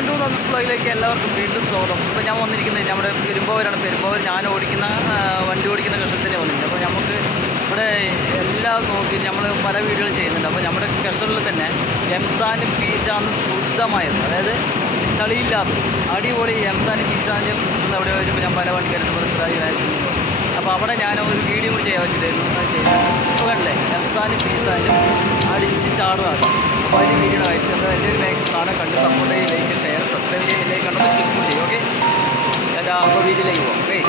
Welcome to നന്ദസ് വ്ലോഗിലേക്ക് എല്ലാവർക്കും വീണ്ടും സ്വാഗതം. ഇപ്പോൾ ഞാൻ വന്നിരിക്കുന്നത് നമ്മുടെ പെരുമ്പാവൂരാണ്. പെരുമ്പാവൂർ ഞാൻ വണ്ടി ഓടിക്കുന്ന കർഷകത്തിനെ വന്നിട്ടുണ്ട്. അപ്പോൾ നമുക്ക് ഇവിടെ എല്ലാം നോക്കി നമ്മൾ പല വീഡിയോകൾ ചെയ്യുന്നുണ്ട്. അപ്പോൾ നമ്മുടെ കർഷകരിൽ തന്നെ എംസാനും പീശാനും ശുദ്ധമായത്, അതായത് ചളിയില്ലാത്തത് അടിപൊളി എംസാനും പീശാനും അവിടെ വരുമ്പോൾ ഞാൻ പല വണ്ടിക്കാരും മനസ്സിലായിരുന്നു. അപ്പോൾ അവിടെ ഞാൻ ഒരു വീഡിയോ കൂടി ചെയ്യാൻ വെച്ചിട്ടായിരുന്നു. ഇപ്പോൾ കണ്ടേ എംസാനും പീശാനും അടിച്ച് ചാടുകയാണ്. അപ്പോൾ അതിന് വീഡിയോ വയസ്സ് വലിയൊരു മാക്സിമം കാണാൻ കണ്ട് സപ്പോർട്ട് ചെയ്യുക, ലൈക്ക് ഷെയർ സബ്സ്ക്രൈബ് ചെയ്യുക, ലൈക്ക് കണ്ടപ്പോൾ ക്ലിക്ക് ചെയ്യും. ഓക്കെ, അപ്പോൾ വീഡിയോയിലേക്ക് പോകാം. ഓക്കെ,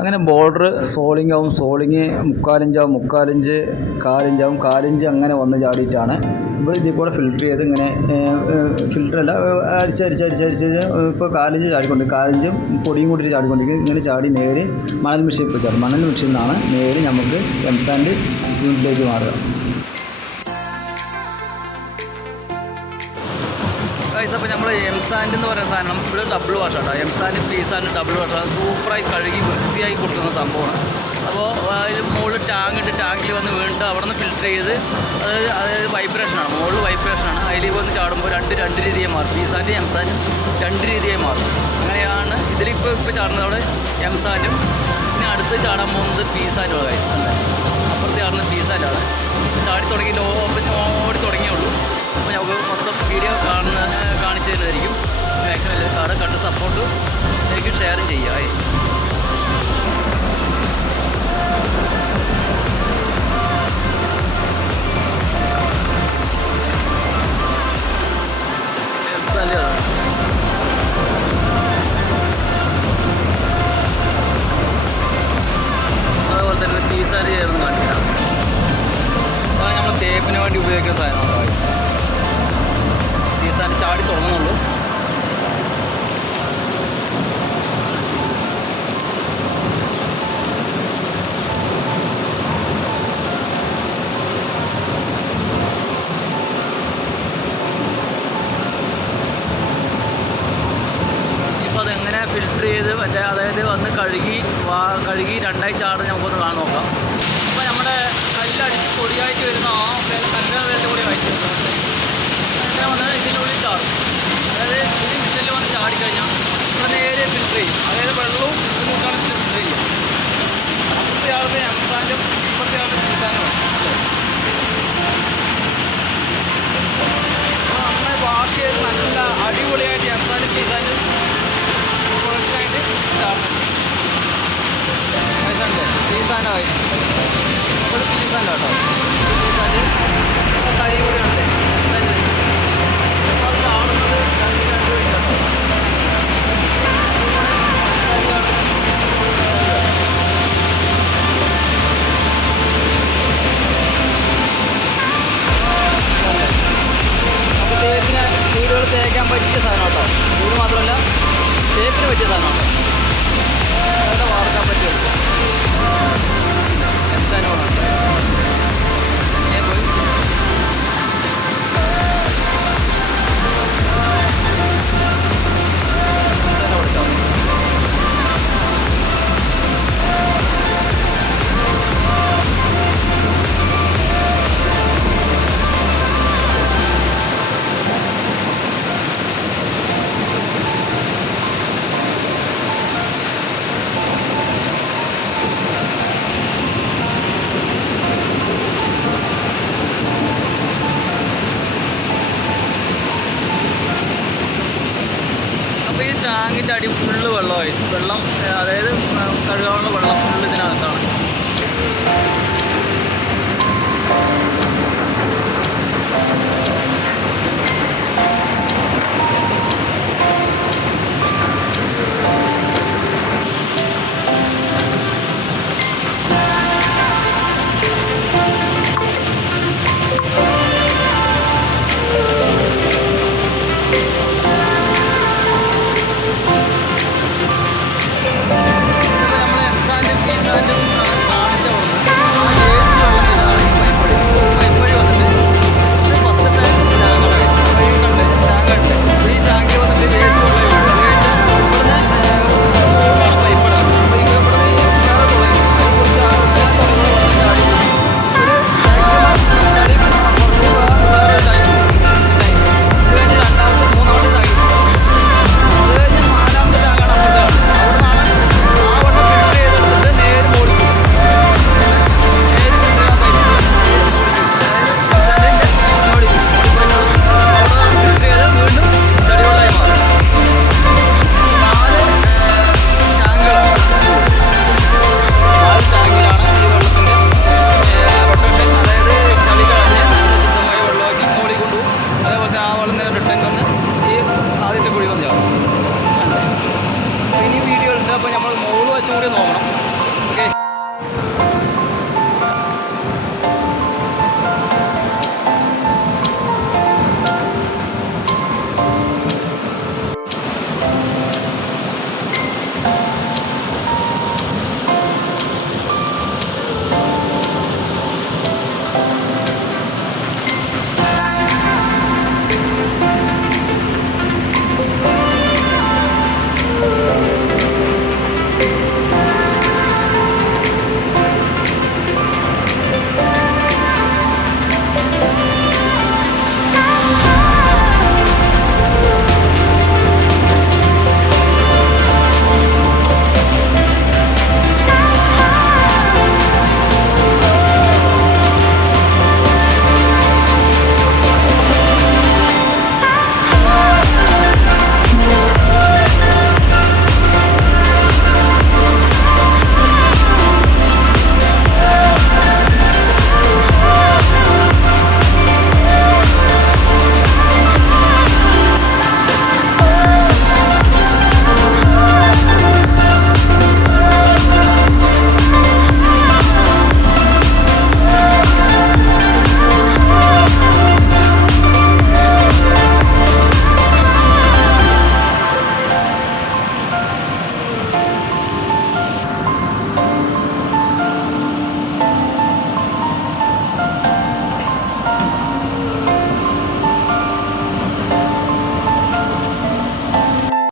അങ്ങനെ ബോർഡർ സോളിംഗ് ആവും, സോളിങ് 3/4 3/4 കാലിഞ്ചാവും, കാലിഞ്ച് അങ്ങനെ വന്ന് ചാടിയിട്ടാണ് ഇവിടെ ഇതിൽ കൂടെ ഫിൽറ്റർ ചെയ്ത് ഇങ്ങനെ ഫിൽറ്ററല്ല അരിച്ച് ഇപ്പോൾ കാലിഞ്ച് ചാടിക്കൊണ്ട് കാലിഞ്ചും പൊടിയും കൂടി ചാടിക്കൊണ്ടിരിക്കും. ഇങ്ങനെ ചാടി നേരെ മണൽ മെഷീൻ ഇപ്പോൾ ചാടും. മണൽ മെഷീനിൽ നിന്നാണ് നേരെ നമുക്ക് എംസാൻഡ് യൂണിറ്റിലേക്ക് മാറുക. അപ്പോൾ നമ്മൾ എംസാൻഡ് എന്ന് പറയുന്ന സാധനം ഇവിടെ ഡബിൾ വാഷാണ്. എംസാൻഡ് പീസാൻഡ് ഡബിൾ വാഷാണ്. സൂപ്പറായി കഴുകി വൃത്തിയായി കൊടുക്കുന്ന സംഭവമാണ്. അപ്പോൾ അതിൽ മുകളിൽ ടാങ്കിൽ വന്ന് വീണിട്ട് അവിടെ നിന്ന് ഫിൽറ്റർ ചെയ്ത് അതായത് വൈബ്രേഷനാണ്, മുകളിൽ വൈബ്രേഷനാണ്. അതിൽ വന്ന് ചാടുമ്പോൾ രണ്ട് രീതിയായി മാറും. പീസാൻഡ് എംസാൻഡും 2 രീതിയായി മാറും. അങ്ങനെയാണ് ഇതിലിപ്പോൾ ചാടുന്നത് അവിടെ എംസാൻഡും, പിന്നെ അടുത്ത് ചാടാൻ പോകുന്നത് പീസാൻഡും കഴിച്ചിട്ടുണ്ട്. അപ്പുറത്ത് ചാടുന്നത് പീസാൻഡാണ്. ചാടി തുടങ്ങി ഓടി തുടങ്ങിയുള്ളൂ. അപ്പോൾ നമുക്ക് മൊത്തം വീഡിയോ കാണിച്ചു തരുന്നതായിരിക്കും. മാക്സിമം എല്ലാവരും കണ്ട് സപ്പോർട്ട് എനിക്ക് ഷെയറും ചെയ്യുക. ഫിൽറ്റർ ചെയ്ത് മറ്റേ അതായത് വന്ന് കഴുകി രണ്ടായി ചാട് നമുക്കൊന്ന് കാണാൻ നോക്കാം. അപ്പോൾ നമ്മുടെ കല്ലടിച്ച് പൊടിയായിട്ട് വരുന്ന ആ കല്ലിൻ്റെ വേണ്ട കൂടി വായിച്ചു അങ്ങനെ വന്നാൽ ഇതിനുള്ളിൽ ചാടും. അതായത് ഈ മിഷനിൽ വന്ന് ചാടിക്കഴിഞ്ഞാൽ ഇവിടെ നേരെ ഫിൽറ്റർ ചെയ്യും. അതായത് വെള്ളവും ഇതുകൊണ്ടാണ് ഫിൽറ്റർ ചെയ്യുക. അപ്പുറത്തെ ആളുടെ എംസാൻഡും ഇപ്പുറത്തെ ആളുടെ എംസാൻഡും അപ്പോൾ നമ്മൾ വാഷ് ചെയ്ത് നല്ല അടിപൊളിയായിട്ട് എംസാൻഡും ചെയ്താലും കുറച്ചായിട്ട് ചാടുന്നുണ്ട്. പീസാൻഡായി ഒരു പീസാൻഡ് കേട്ടോ. പീസാൻഡ് കൈ കൂടെ ഉണ്ട്. അത് ചാടുന്നത് രണ്ട് മിനിറ്റ് കേട്ടോ. അപ്പോൾ തേക്കിന് വീടുകൾ തേക്കാൻ പറ്റിയ സാധനം കേട്ടോ. വീട് മാത്രമല്ല തേക്കിന് പറ്റിയ സാധനം കേട്ടോ. അവിടെ വാർക്കാൻ പറ്റിയത് എംസാൻഡോണുണ്ട്. ഞാൻ പോയി എംസാൻഡ് കൊടുക്കാം. അപ്പോൾ ഈ ടാങ്കിൻ്റെ അടി ഫുള്ള് വെള്ളമായി. വെള്ളം അതായത് കഴുകാനുള്ള വെള്ളം ഫുള്ള് ഇതിനകത്താണ്.